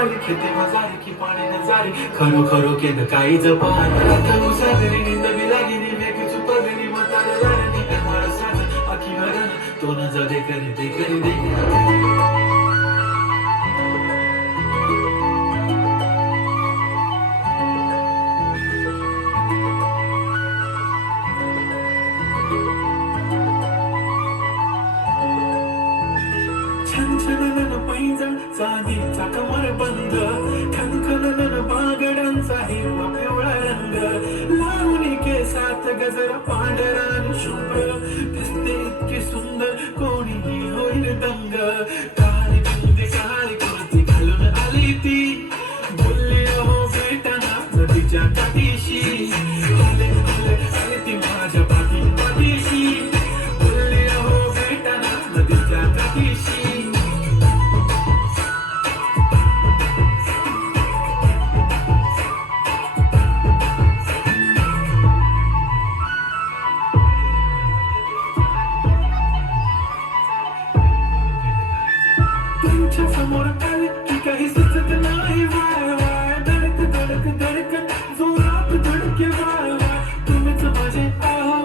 पाहिली खेती मजारी की पाणी नजारी खरो खरो केद काही जपान रात उसागरी निंदवी लागिनी वेग चुपगनी म्हातारे लारणी मला साज आखी वरण तो न जा दे करी दे छनछनन पैंजण चांदीचा कमर बंद खनखनन बागडांचा हिरवा पिवळा रंग लावणी केसात गजरा पांढरा आणि शुभ्र दिसते इतकी सुंदर कोणीही होईल दंग काळी कुर्ती घालून आली ती बोलली हो भेटना नदीच्या काठीशी आले ती माझ्या पाठीशी बोलली हो भेटना नदीच्या काठीशी तुमच्या समोर आले की काही सुचत नाही वाय धडकन जोरात धडके वाय तुम्हीच माझे आहो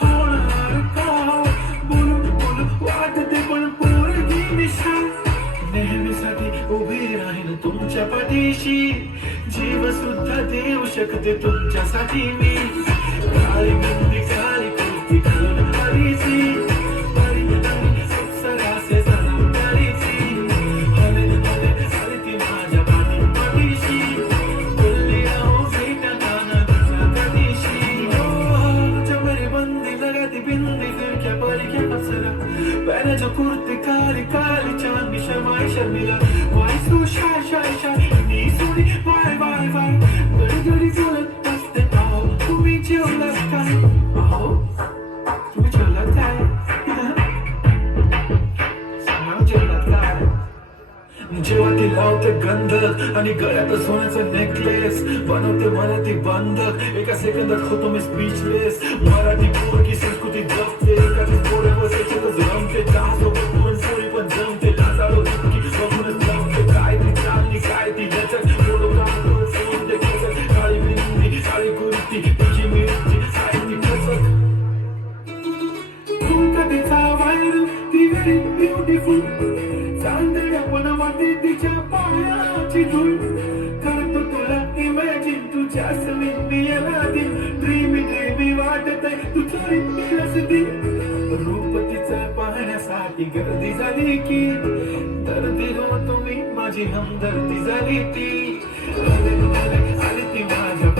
होणार का बोलून वाटते पण पोरगी निशा नेहमीसाठी उभी राहीन तुमच्या पाठीशी जीव सुद्धा देऊ शकते तुमच्यासाठी मी काळी कुर्ती घालून आली ती जो कुर्ती काली चांदी शर्मिला वाय सो शाय नी सोनी वाय गडी बोलत असते आहो तुम्ही जेवलात काय आहो तुम्ही जेवलात काय सांगा जेवलात काय जेव्हा ती लावते गंधक आणि गळ्यात सोन्याचं नेकलेस बनवते मला ती बंधक एका सेकंदात होतो मी स्पीचलेस मराठी पोरगी संस्कृती जपते एखादी पोऱ्या बसायचे तर जमते चहासोबत पुरणपोळी पण जमते लाजाळू की बघूनच जमते काय ती चालली काय ती लचक फोटो काढतो सोडते कसक काळी बिंदी काळी कुर्ती तिची मिरची सायची कसक तुमका तिचा वायर ती व्हेरी ब्युटिफुल चांदण्या पण वाटे तिच्या पायाची धूळ करतो तुला इमॅजिन तुझ्या मी याला दे ड्रीमी वाटत तू थोडी रूप तिचं पाहण्यासाठी गर्दी झाली की दर्दी हो तुम्ही माझी हमदर्दी झाली ती आली ती माझ्या